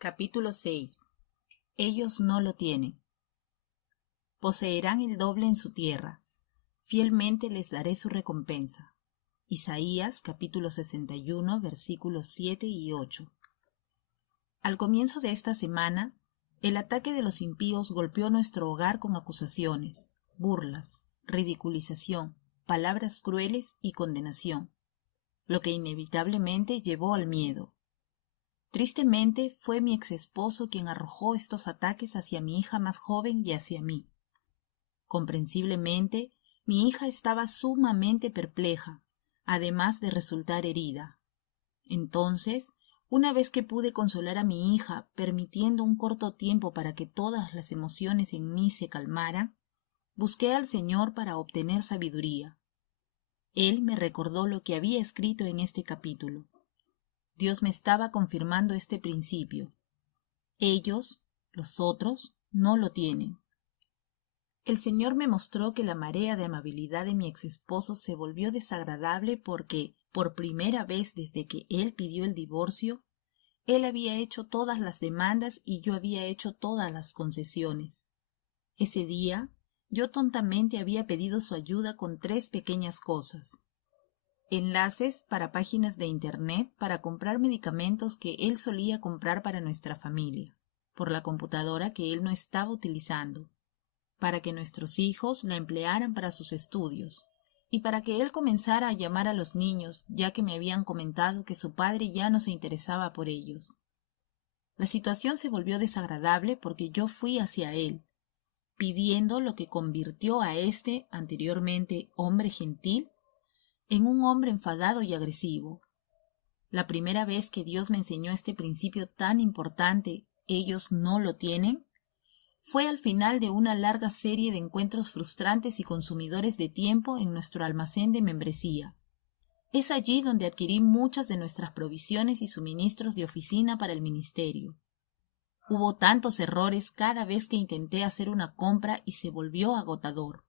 Capítulo 6. Ellos no lo tienen. Poseerán el doble en su tierra. Fielmente les daré su recompensa. Isaías capítulo 61, versículos 7 y 8. Al comienzo de esta semana, el ataque de los impíos golpeó nuestro hogar con acusaciones, burlas, ridiculización, palabras crueles y condenación, lo que inevitablemente llevó al miedo. Tristemente, fue mi exesposo quien arrojó estos ataques hacia mi hija más joven y hacia mí. Comprensiblemente, mi hija estaba sumamente perpleja, además de resultar herida. Entonces, una vez que pude consolar a mi hija, permitiendo un corto tiempo para que todas las emociones en mí se calmaran, busqué al Señor para obtener sabiduría. Él me recordó lo que había escrito en este capítulo. Dios me estaba confirmando este principio. Ellos, los otros, no lo tienen. El Señor me mostró que la marea de amabilidad de mi exesposo se volvió desagradable porque, por primera vez desde que él pidió el divorcio, él había hecho todas las demandas y yo había hecho todas las concesiones. Ese día, yo tontamente había pedido su ayuda con 3 pequeñas cosas: enlaces para páginas de internet para comprar medicamentos que él solía comprar para nuestra familia, por la computadora que él no estaba utilizando, para que nuestros hijos la emplearan para sus estudios, y para que él comenzara a llamar a los niños, ya que me habían comentado que su padre ya no se interesaba por ellos. La situación se volvió desagradable porque yo fui hacia él, pidiendo lo que convirtió a este, anteriormente hombre gentil, en un hombre enfadado y agresivo. La primera vez que Dios me enseñó este principio tan importante, ellos no lo tienen, fue al final de una larga serie de encuentros frustrantes y consumidores de tiempo en nuestro almacén de membresía. Es allí donde adquirí muchas de nuestras provisiones y suministros de oficina para el ministerio. Hubo tantos errores cada vez que intenté hacer una compra y se volvió agotador.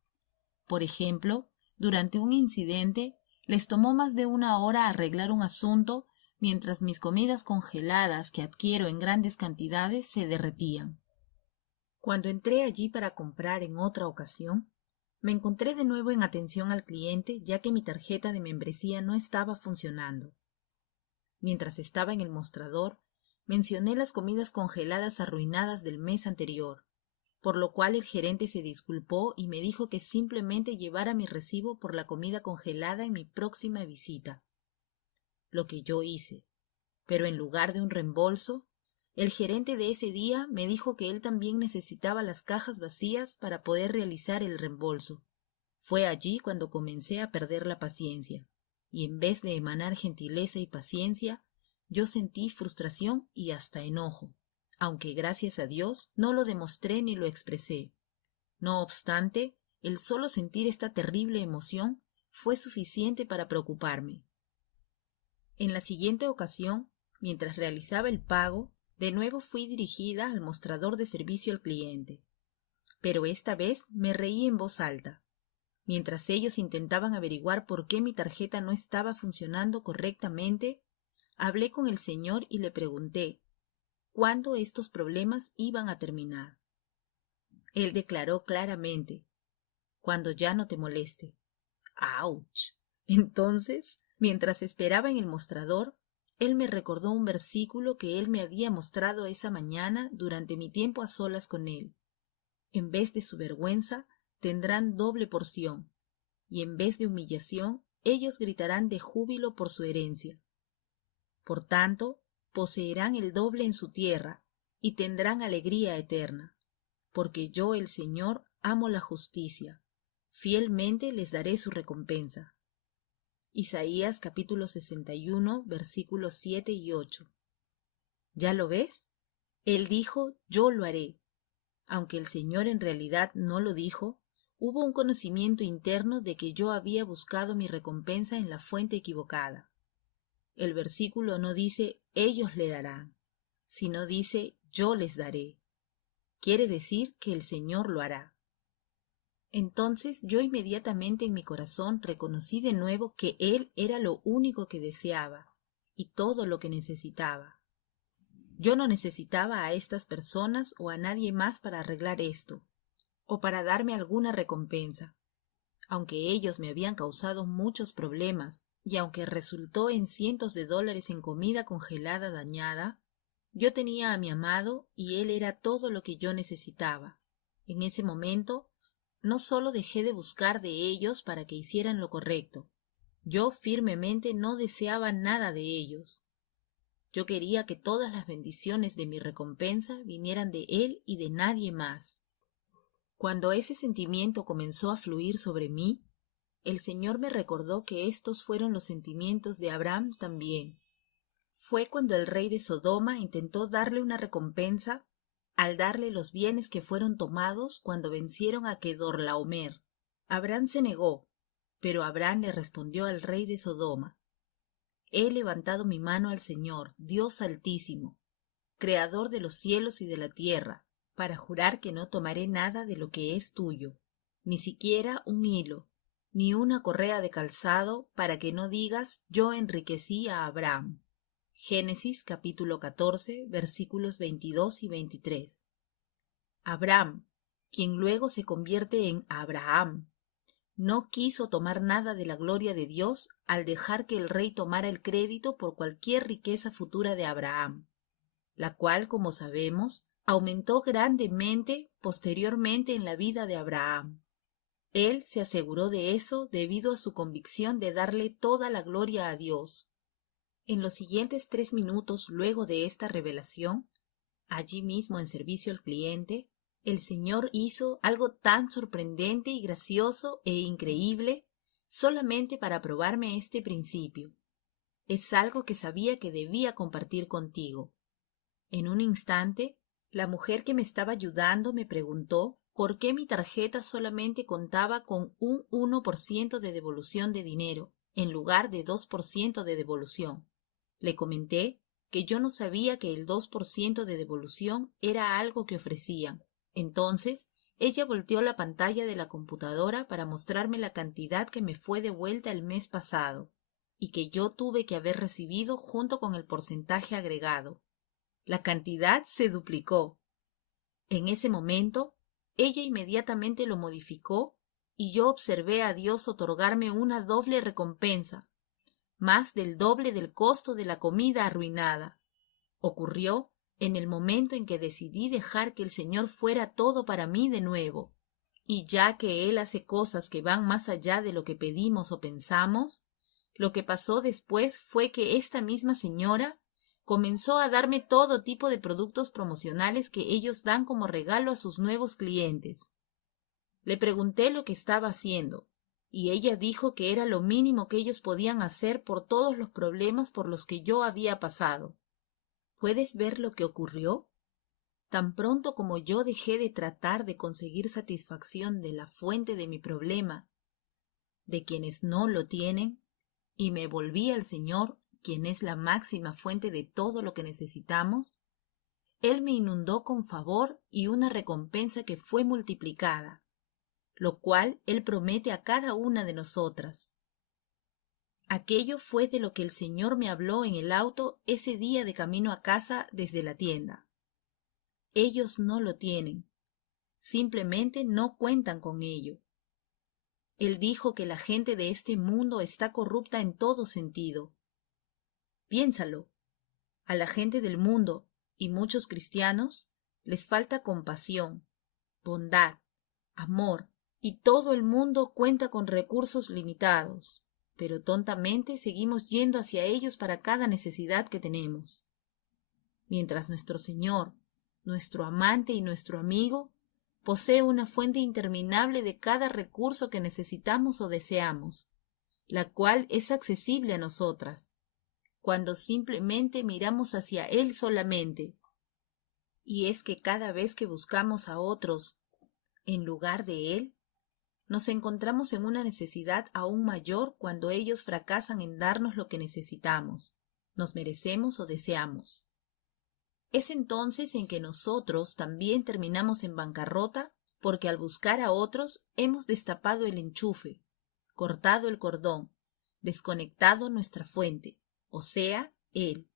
Por ejemplo, durante un incidente, les tomó más de 1 hora arreglar un asunto mientras mis comidas congeladas que adquiero en grandes cantidades se derretían. Cuando entré allí para comprar en otra ocasión, me encontré de nuevo en atención al cliente ya que mi tarjeta de membresía no estaba funcionando. Mientras estaba en el mostrador, mencioné las comidas congeladas arruinadas del mes anterior, por lo cual el gerente se disculpó y me dijo que simplemente llevara mi recibo por la comida congelada en mi próxima visita. Lo que yo hice, pero en lugar de un reembolso, el gerente de ese día me dijo que él también necesitaba las cajas vacías para poder realizar el reembolso. Fue allí cuando comencé a perder la paciencia, y en vez de emanar gentileza y paciencia, yo sentí frustración y hasta enojo, aunque gracias a Dios no lo demostré ni lo expresé. No obstante, el solo sentir esta terrible emoción fue suficiente para preocuparme. En la siguiente ocasión, mientras realizaba el pago, de nuevo fui dirigida al mostrador de servicio al cliente. Pero esta vez me reí en voz alta. Mientras ellos intentaban averiguar por qué mi tarjeta no estaba funcionando correctamente, hablé con el señor y le pregunté cuándo estos problemas iban a terminar. Él declaró claramente: cuando ya no te moleste. ¡Auch! Entonces, mientras esperaba en el mostrador, él me recordó un versículo que él me había mostrado esa mañana durante mi tiempo a solas con él. En vez de su vergüenza, tendrán doble porción, y en vez de humillación, ellos gritarán de júbilo por su herencia. Por tanto, poseerán el doble en su tierra, y tendrán alegría eterna, porque yo, el Señor, amo la justicia. Fielmente les daré su recompensa. Isaías capítulo 61, versículos 7 y 8. ¿Ya lo ves? Él dijo, yo lo haré. Aunque el Señor en realidad no lo dijo, hubo un conocimiento interno de que yo había buscado mi recompensa en la fuente equivocada. El versículo no dice, ellos le darán, sino dice, yo les daré. Quiere decir que el Señor lo hará. Entonces yo inmediatamente en mi corazón reconocí de nuevo que Él era lo único que deseaba y todo lo que necesitaba. Yo no necesitaba a estas personas o a nadie más para arreglar esto, o para darme alguna recompensa. Aunque ellos me habían causado muchos problemas, y aunque resultó en cientos de dólares en comida congelada dañada, yo tenía a mi amado y él era todo lo que yo necesitaba. En ese momento, no solo dejé de buscar de ellos para que hicieran lo correcto, yo firmemente no deseaba nada de ellos. Yo quería que todas las bendiciones de mi recompensa vinieran de él y de nadie más. Cuando ese sentimiento comenzó a fluir sobre mí, el Señor me recordó que estos fueron los sentimientos de Abraham también. Fue cuando el rey de Sodoma intentó darle una recompensa al darle los bienes que fueron tomados cuando vencieron a Kedorlaomer. Abraham se negó, pero Abraham le respondió al rey de Sodoma: He levantado mi mano al Señor, Dios Altísimo, Creador de los cielos y de la tierra, para jurar que no tomaré nada de lo que es tuyo, ni siquiera un hilo, ni una correa de calzado, para que no digas: yo enriquecí a Abraham. Génesis capítulo 14, versículos 22 y 23. Abraham, quien luego se convierte en Abraham, no quiso tomar nada de la gloria de Dios al dejar que el rey tomara el crédito por cualquier riqueza futura de Abraham, la cual, como sabemos, aumentó grandemente posteriormente en la vida de Abraham. Él se aseguró de eso debido a su convicción de darle toda la gloria a Dios. En los siguientes 3 minutos luego de esta revelación, allí mismo en servicio al cliente, el Señor hizo algo tan sorprendente y gracioso e increíble solamente para probarme este principio. Es algo que sabía que debía compartir contigo. En un instante, la mujer que me estaba ayudando me preguntó por qué mi tarjeta solamente contaba con un 1% de devolución de dinero, en lugar de 2% de devolución. Le comenté que yo no sabía que el 2% de devolución era algo que ofrecían. Entonces, ella volteó la pantalla de la computadora para mostrarme la cantidad que me fue devuelta el mes pasado y que yo tuve que haber recibido junto con el porcentaje agregado. La cantidad se duplicó. En ese momento, ella inmediatamente lo modificó y yo observé a Dios otorgarme una doble recompensa, más del doble del costo de la comida arruinada. Ocurrió en el momento en que decidí dejar que el Señor fuera todo para mí de nuevo. Y ya que Él hace cosas que van más allá de lo que pedimos o pensamos, lo que pasó después fue que esta misma señora comenzó a darme todo tipo de productos promocionales que ellos dan como regalo a sus nuevos clientes. Le pregunté lo que estaba haciendo, y ella dijo que era lo mínimo que ellos podían hacer por todos los problemas por los que yo había pasado. ¿Puedes ver lo que ocurrió? Tan pronto como yo dejé de tratar de conseguir satisfacción de la fuente de mi problema, de quienes no lo tienen, y me volví al Señor, quien es la máxima fuente de todo lo que necesitamos, Él me inundó con favor y una recompensa que fue multiplicada, lo cual Él promete a cada una de nosotras. Aquello fue de lo que el Señor me habló en el auto ese día de camino a casa desde la tienda. Ellos no lo tienen, simplemente no cuentan con ello. Él dijo que la gente de este mundo está corrupta en todo sentido. Piénsalo, a la gente del mundo y muchos cristianos les falta compasión, bondad, amor, y todo el mundo cuenta con recursos limitados, pero tontamente seguimos yendo hacia ellos para cada necesidad que tenemos. Mientras nuestro Señor, nuestro amante y nuestro amigo, posee una fuente interminable de cada recurso que necesitamos o deseamos, la cual es accesible a nosotras, cuando simplemente miramos hacia Él solamente. Y es que cada vez que buscamos a otros en lugar de Él, nos encontramos en una necesidad aún mayor cuando ellos fracasan en darnos lo que necesitamos, nos merecemos o deseamos. Es entonces en que nosotros también terminamos en bancarrota porque al buscar a otros hemos destapado el enchufe, cortado el cordón, desconectado nuestra fuente, o sea, Él.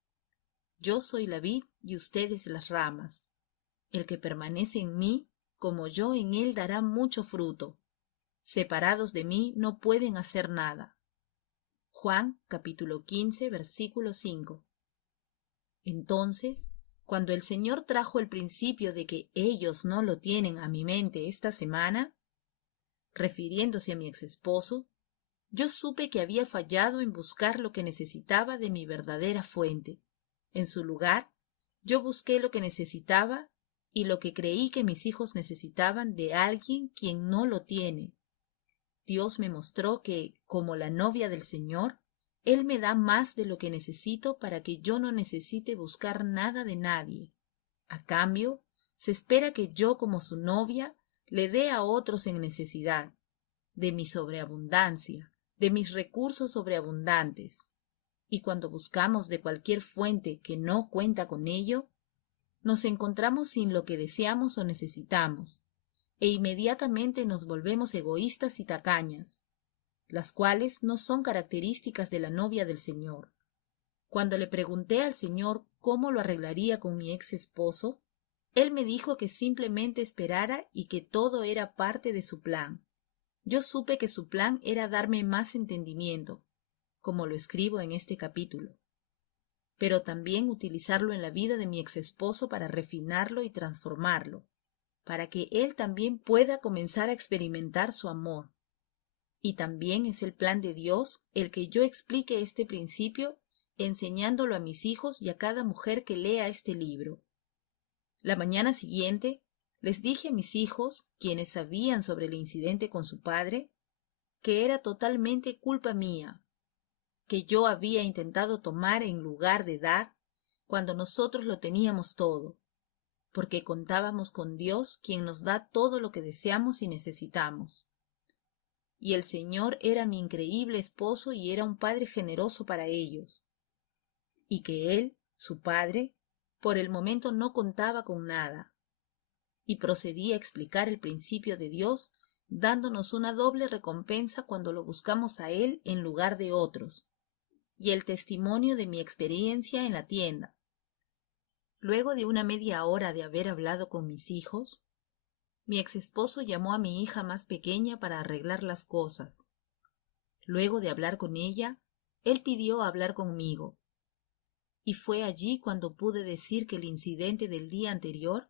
Yo soy la vid y ustedes las ramas. El que permanece en mí, como yo en él, dará mucho fruto. Separados de mí no pueden hacer nada. Juan capítulo 15, versículo 5. Entonces, cuando el Señor trajo el principio de que ellos no lo tienen a mi mente esta semana, refiriéndose a mi exesposo, yo supe que había fallado en buscar lo que necesitaba de mi verdadera fuente. En su lugar, yo busqué lo que necesitaba y lo que creí que mis hijos necesitaban de alguien quien no lo tiene. Dios me mostró que, como la novia del Señor, Él me da más de lo que necesito para que yo no necesite buscar nada de nadie. A cambio, se espera que yo, como su novia, le dé a otros en necesidad, de mi sobreabundancia, de mis recursos sobreabundantes. Y cuando buscamos de cualquier fuente que no cuenta con ello, nos encontramos sin lo que deseamos o necesitamos, e inmediatamente nos volvemos egoístas y tacañas, las cuales no son características de la novia del Señor. Cuando le pregunté al Señor cómo lo arreglaría con mi ex esposo, Él me dijo que simplemente esperara y que todo era parte de su plan. Yo supe que su plan era darme más entendimiento, como lo escribo en este capítulo, pero también utilizarlo en la vida de mi ex esposo para refinarlo y transformarlo, para que él también pueda comenzar a experimentar su amor. Y también es el plan de Dios el que yo explique este principio enseñándolo a mis hijos y a cada mujer que lea este libro. La mañana siguiente les dije a mis hijos, quienes sabían sobre el incidente con su padre, que era totalmente culpa mía, que yo había intentado tomar en lugar de dar cuando nosotros lo teníamos todo, porque contábamos con Dios, quien nos da todo lo que deseamos y necesitamos. Y el Señor era mi increíble esposo y era un padre generoso para ellos. Y que Él, su padre, por el momento no contaba con nada. Y procedí a explicar el principio de Dios, dándonos una doble recompensa cuando lo buscamos a Él en lugar de otros, y el testimonio de mi experiencia en la tienda. Luego de una media hora de haber hablado con mis hijos, mi exesposo llamó a mi hija más pequeña para arreglar las cosas. Luego de hablar con ella, él pidió hablar conmigo. Y fue allí cuando pude decir que el incidente del día anterior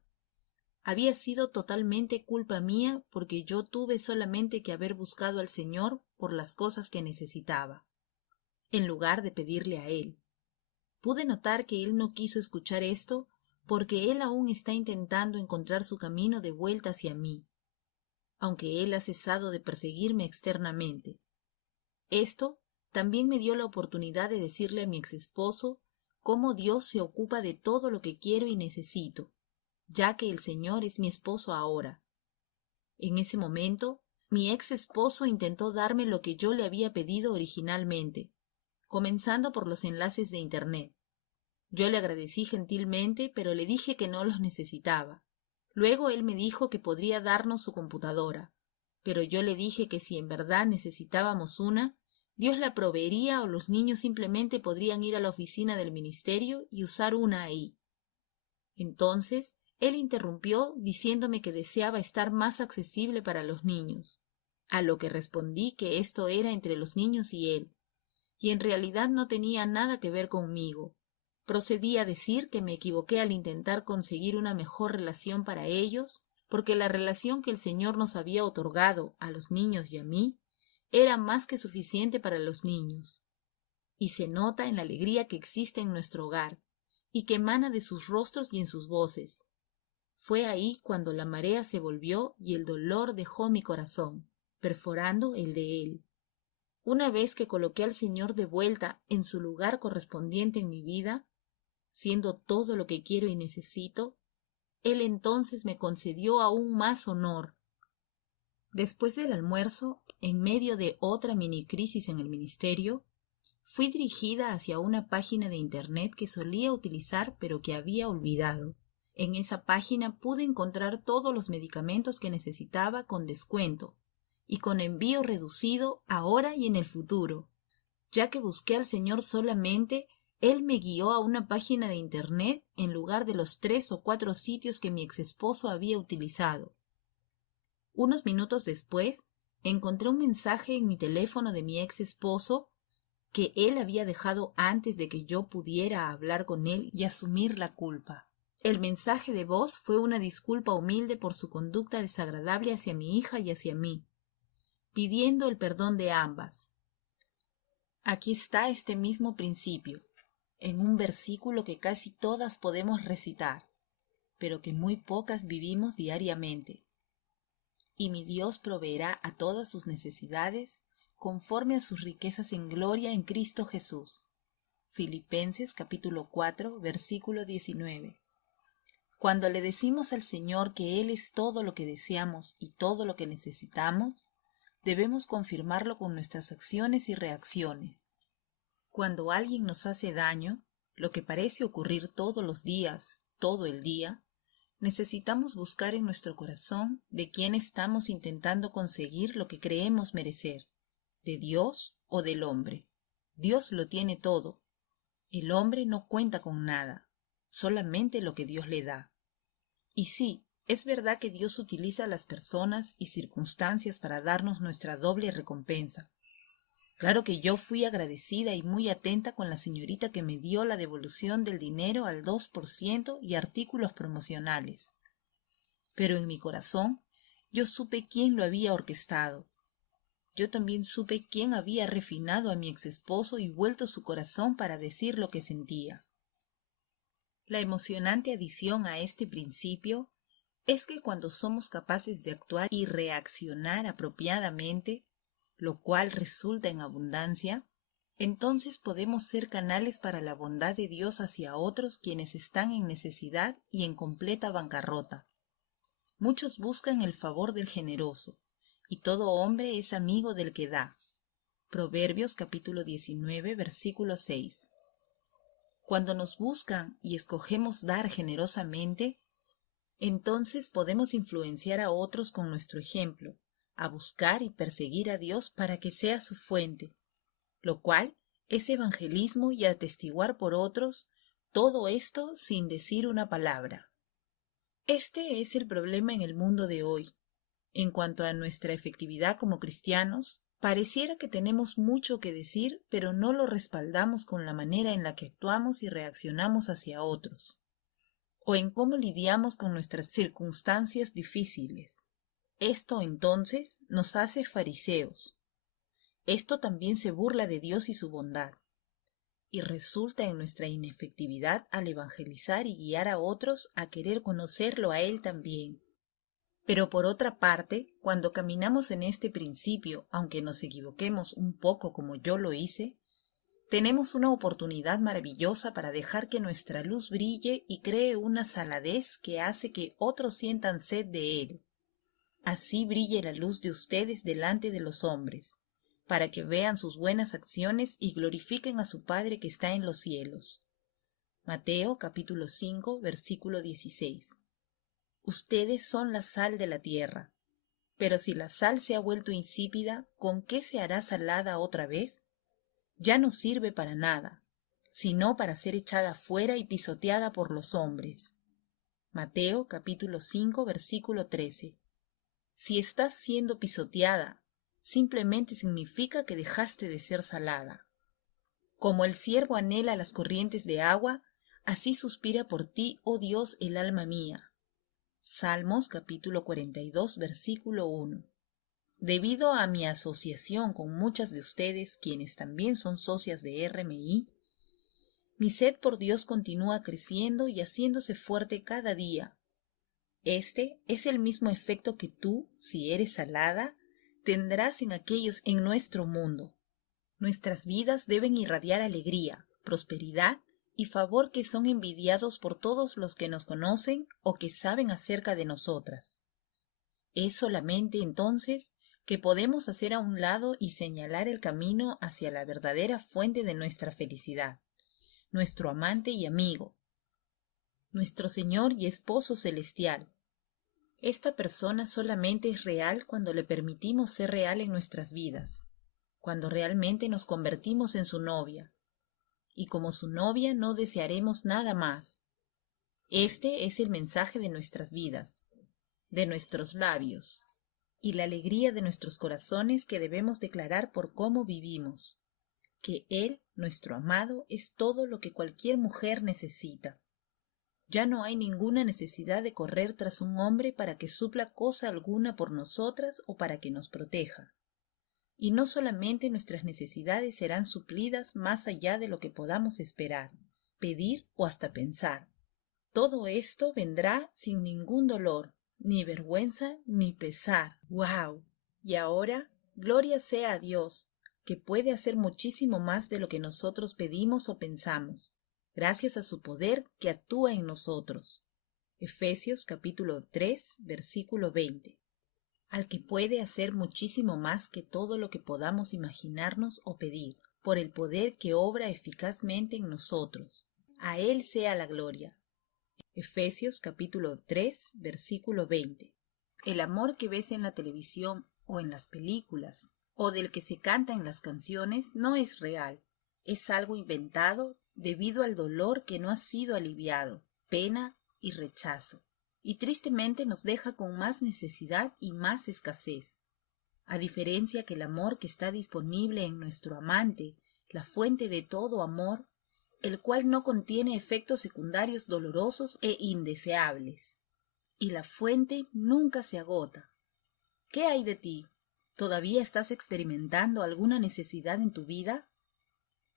había sido totalmente culpa mía porque yo tuve solamente que haber buscado al Señor por las cosas que necesitaba, en lugar de pedirle a Él. Pude notar que Él no quiso escuchar esto porque Él aún está intentando encontrar su camino de vuelta hacia mí, aunque Él ha cesado de perseguirme externamente. Esto también me dio la oportunidad de decirle a mi exesposo cómo Dios se ocupa de todo lo que quiero y necesito, ya que el Señor es mi esposo ahora. En ese momento, mi ex esposo intentó darme lo que yo le había pedido originalmente, comenzando por los enlaces de Internet. Yo le agradecí gentilmente, pero le dije que no los necesitaba. Luego él me dijo que podría darnos su computadora, pero yo le dije que si en verdad necesitábamos una, Dios la proveería o los niños simplemente podrían ir a la oficina del ministerio y usar una ahí. Entonces, él interrumpió diciéndome que deseaba estar más accesible para los niños, a lo que respondí que esto era entre los niños y él, y en realidad no tenía nada que ver conmigo. Procedí a decir que me equivoqué al intentar conseguir una mejor relación para ellos, porque la relación que el Señor nos había otorgado a los niños y a mí era más que suficiente para los niños. Y se nota en la alegría que existe en nuestro hogar, y que emana de sus rostros y en sus voces. Fue ahí cuando la marea se volvió y el dolor dejó mi corazón, perforando el de él. Una vez que coloqué al Señor de vuelta en su lugar correspondiente en mi vida, siendo todo lo que quiero y necesito, Él entonces me concedió aún más honor. Después del almuerzo, en medio de otra mini crisis en el ministerio, fui dirigida hacia una página de Internet que solía utilizar pero que había olvidado. En esa página pude encontrar todos los medicamentos que necesitaba con descuento y con envío reducido ahora y en el futuro. Ya que busqué al Señor solamente, Él me guió a una página de internet en lugar de los 3 o 4 sitios que mi exesposo había utilizado. Unos minutos después, encontré un mensaje en mi teléfono de mi exesposo que él había dejado antes de que yo pudiera hablar con él y asumir la culpa. El mensaje de voz fue una disculpa humilde por su conducta desagradable hacia mi hija y hacia mí, pidiendo el perdón de ambas. Aquí está este mismo principio, en un versículo que casi todas podemos recitar, pero que muy pocas vivimos diariamente. Y mi Dios proveerá a todas sus necesidades conforme a sus riquezas en gloria en Cristo Jesús. Filipenses capítulo 4, versículo 19. Cuando le decimos al Señor que Él es todo lo que deseamos y todo lo que necesitamos, debemos confirmarlo con nuestras acciones y reacciones. Cuando alguien nos hace daño, lo que parece ocurrir todos los días, todo el día, necesitamos buscar en nuestro corazón de quién estamos intentando conseguir lo que creemos merecer, de Dios o del hombre. Dios lo tiene todo. El hombre no cuenta con nada, solamente lo que Dios le da. Y sí, es verdad que Dios utiliza las personas y circunstancias para darnos nuestra doble recompensa. Claro que yo fui agradecida y muy atenta con la señorita que me dio la devolución del dinero al 2% y artículos promocionales. Pero en mi corazón, yo supe quién lo había orquestado. Yo también supe quién había refinado a mi exesposo y vuelto su corazón para decir lo que sentía. La emocionante adición a este principio es que cuando somos capaces de actuar y reaccionar apropiadamente, lo cual resulta en abundancia, entonces podemos ser canales para la bondad de Dios hacia otros quienes están en necesidad y en completa bancarrota. Muchos buscan el favor del generoso, y todo hombre es amigo del que da. Proverbios capítulo 19, versículo 6. Cuando nos buscan y escogemos dar generosamente, entonces podemos influenciar a otros con nuestro ejemplo, a buscar y perseguir a Dios para que sea su fuente, lo cual es evangelismo y atestiguar por otros, todo esto sin decir una palabra. Este es el problema en el mundo de hoy. En cuanto a nuestra efectividad como cristianos, pareciera que tenemos mucho que decir, pero no lo respaldamos con la manera en la que actuamos y reaccionamos hacia otros, o en cómo lidiamos con nuestras circunstancias difíciles. Esto entonces nos hace fariseos. Esto también se burla de Dios y su bondad, y resulta en nuestra inefectividad al evangelizar y guiar a otros a querer conocerlo a Él también. Pero por otra parte, cuando caminamos en este principio, aunque nos equivoquemos un poco como yo lo hice, tenemos una oportunidad maravillosa para dejar que nuestra luz brille y cree una saladez que hace que otros sientan sed de Él. Así brille la luz de ustedes delante de los hombres, para que vean sus buenas acciones y glorifiquen a su Padre que está en los cielos. Mateo capítulo 5, versículo 16. Ustedes son la sal de la tierra, pero si la sal se ha vuelto insípida, ¿con qué se hará salada otra vez? Ya no sirve para nada, sino para ser echada fuera y pisoteada por los hombres. Mateo capítulo 5, versículo 13. Si estás siendo pisoteada, simplemente significa que dejaste de ser salada. Como el ciervo anhela las corrientes de agua, así suspira por ti, oh Dios, el alma mía. Salmos capítulo 42, versículo 1. Debido a mi asociación con muchas de ustedes, quienes también son socias de RMI, mi sed por Dios continúa creciendo y haciéndose fuerte cada día. Este es el mismo efecto que tú, si eres salada, tendrás en aquellos en nuestro mundo. Nuestras vidas deben irradiar alegría, prosperidad y favor que son envidiados por todos los que nos conocen o que saben acerca de nosotras. Es solamente entonces que podemos hacer a un lado y señalar el camino hacia la verdadera fuente de nuestra felicidad, nuestro amante y amigo, nuestro Señor y Esposo celestial. Esta persona solamente es real cuando le permitimos ser real en nuestras vidas, cuando realmente nos convertimos en su novia. y como su novia no desearemos nada más. Este es el mensaje de nuestras vidas, de nuestros labios, y la alegría de nuestros corazones que debemos declarar por cómo vivimos, que Él, nuestro amado, es todo lo que cualquier mujer necesita. Ya no hay ninguna necesidad de correr tras un hombre para que supla cosa alguna por nosotras o para que nos proteja. Y no solamente nuestras necesidades serán suplidas más allá de lo que podamos esperar, pedir o hasta pensar. Todo esto vendrá sin ningún dolor, ni vergüenza, ni pesar. ¡Wow! Y ahora, gloria sea a Dios, que puede hacer muchísimo más de lo que nosotros pedimos o pensamos, gracias a su poder que actúa en nosotros. Efesios capítulo 3, versículo 20. Al que puede hacer muchísimo más que todo lo que podamos imaginarnos o pedir, por el poder que obra eficazmente en nosotros. A Él sea la gloria. Efesios capítulo 3, versículo 20. El amor que ves en la televisión o en las películas, o del que se canta en las canciones, no es real. Es algo inventado debido al dolor que no ha sido aliviado, pena y rechazo. Y tristemente nos deja con más necesidad y más escasez. A diferencia que el amor que está disponible en nuestro amante, la fuente de todo amor, el cual no contiene efectos secundarios dolorosos e indeseables. Y la fuente nunca se agota. ¿Qué hay de ti? ¿Todavía estás experimentando alguna necesidad en tu vida?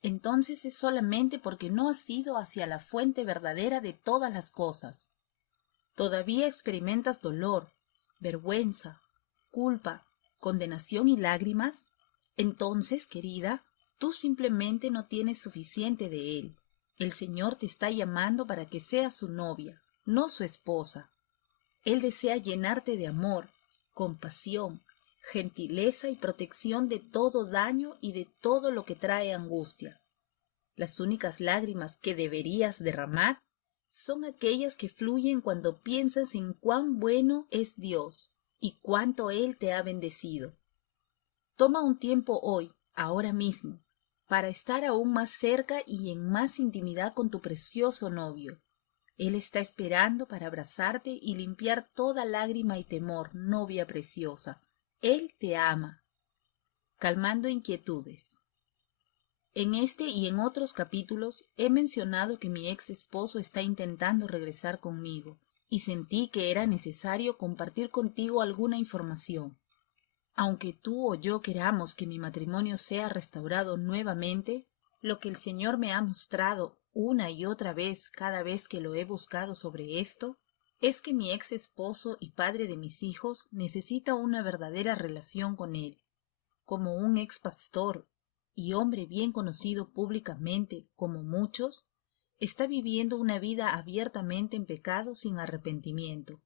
Entonces es solamente porque no has ido hacia la fuente verdadera de todas las cosas. ¿Todavía experimentas dolor, vergüenza, culpa, condenación y lágrimas? Entonces, querida, tú simplemente no tienes suficiente de Él. El Señor te está llamando para que seas su novia, no su esposa. Él desea llenarte de amor, compasión, gentileza y protección de todo daño y de todo lo que trae angustia. Las únicas lágrimas que deberías derramar son aquellas que fluyen cuando piensas en cuán bueno es Dios y cuánto Él te ha bendecido. Toma un tiempo hoy, ahora mismo, para estar aún más cerca y en más intimidad con tu precioso novio. Él está esperando para abrazarte y limpiar toda lágrima y temor, novia preciosa. Él te ama. Calmando inquietudes. En este y en otros capítulos he mencionado que mi ex esposo está intentando regresar conmigo y sentí que era necesario compartir contigo alguna información. Aunque tú o yo queramos que mi matrimonio sea restaurado nuevamente, lo que el Señor me ha mostrado una y otra vez cada vez que lo he buscado sobre esto, es que mi ex esposo y padre de mis hijos necesita una verdadera relación con Él. Como un ex pastor y hombre bien conocido públicamente como muchos, está viviendo una vida abiertamente en pecado sin arrepentimiento,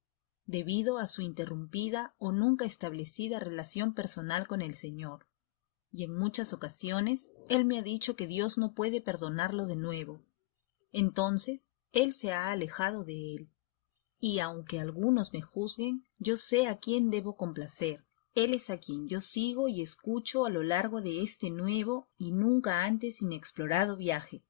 debido a su interrumpida o nunca establecida relación personal con el Señor. Y en muchas ocasiones él me ha dicho que Dios no puede perdonarlo de nuevo. Entonces, él se ha alejado de él. Y aunque algunos me juzguen, yo sé a quién debo complacer. Él es a quien yo sigo y escucho a lo largo de este nuevo y nunca antes inexplorado viaje.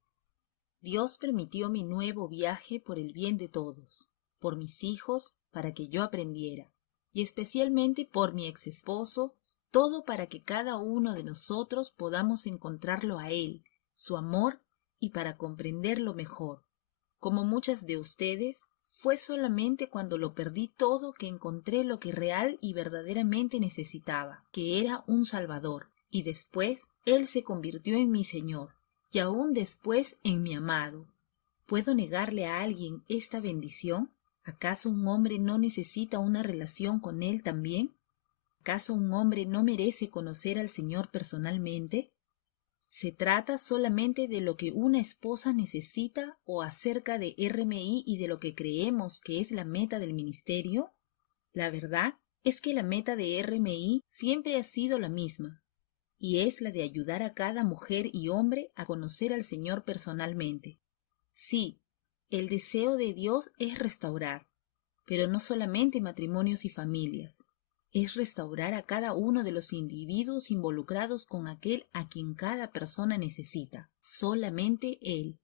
Dios permitió mi nuevo viaje por el bien de todos, por mis hijos, para que yo aprendiera, y especialmente por mi ex esposo, todo para que cada uno de nosotros podamos encontrarlo a Él, su amor, y para comprenderlo mejor. Como muchas de ustedes, fue solamente cuando lo perdí todo que encontré lo que real y verdaderamente necesitaba, que era un Salvador, y después Él se convirtió en mi Señor, y aún después en mi amado. ¿Puedo negarle a alguien esta bendición? ¿Acaso un hombre no necesita una relación con Él también? ¿Acaso un hombre no merece conocer al Señor personalmente? ¿Se trata solamente de lo que una esposa necesita o acerca de RMI y de lo que creemos que es la meta del ministerio? La verdad es que la meta de RMI siempre ha sido la misma, y es la de ayudar a cada mujer y hombre a conocer al Señor personalmente. Sí, el deseo de Dios es restaurar, pero no solamente matrimonios y familias. es restaurar a cada uno de los individuos involucrados con aquel a quien cada persona necesita, solamente Él.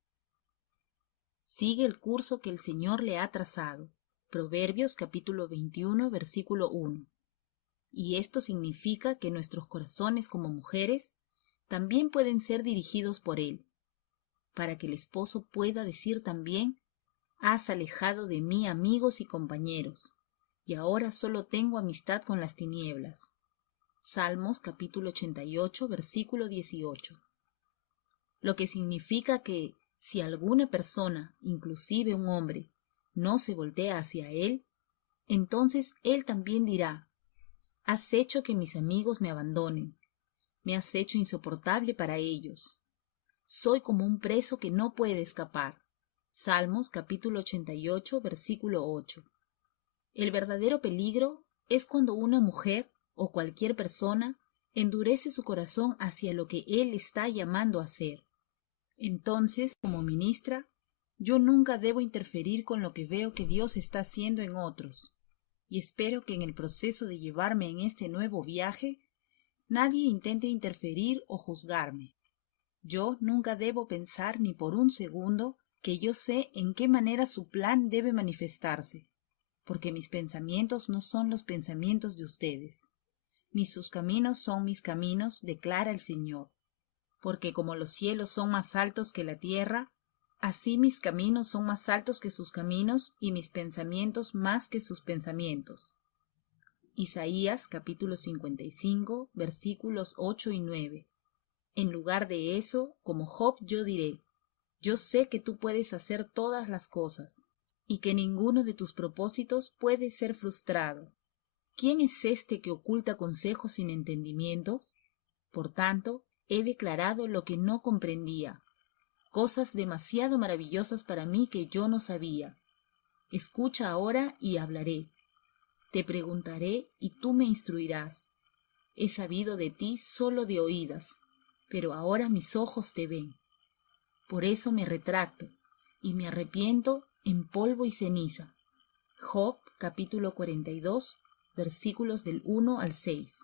Sigue el curso que el Señor le ha trazado. Proverbios capítulo 21, versículo 1. Y esto significa que nuestros corazones como mujeres también pueden ser dirigidos por Él, para que el esposo pueda decir también: has alejado de mí amigos y compañeros, y ahora solo tengo amistad con las tinieblas. Salmos capítulo 88, versículo 18. Lo que significa que si alguna persona, inclusive un hombre, no se voltea hacia Él, entonces Él también dirá: has hecho que mis amigos me abandonen, me has hecho insoportable para ellos. Soy como un preso que no puede escapar. Salmos capítulo 88, versículo 8. El verdadero peligro es cuando una mujer o cualquier persona endurece su corazón hacia lo que Él está llamando a hacer. Entonces, como ministra, yo nunca debo interferir con lo que veo que Dios está haciendo en otros, y espero que en el proceso de llevarme en este nuevo viaje, nadie intente interferir o juzgarme. Yo nunca debo pensar ni por un segundo que yo sé en qué manera su plan debe manifestarse, porque mis pensamientos no son los pensamientos de ustedes, ni sus caminos son mis caminos, declara el Señor. Porque como los cielos son más altos que la tierra, así mis caminos son más altos que sus caminos y mis pensamientos más que sus pensamientos. Isaías capítulo 55, versículos 8 y 9. En lugar de eso, como Job, yo diré: yo sé que tú puedes hacer todas las cosas, y que ninguno de tus propósitos puede ser frustrado. ¿Quién es este que oculta consejos sin entendimiento? Por tanto, he declarado lo que no comprendía, cosas demasiado maravillosas para mí que yo no sabía. Escucha ahora y hablaré. Te preguntaré y tú me instruirás. He sabido de ti solo de oídas, pero ahora mis ojos te ven. Por eso me retracto y me arrepiento en polvo y ceniza. Job capítulo 42, versículos del 1 al 6.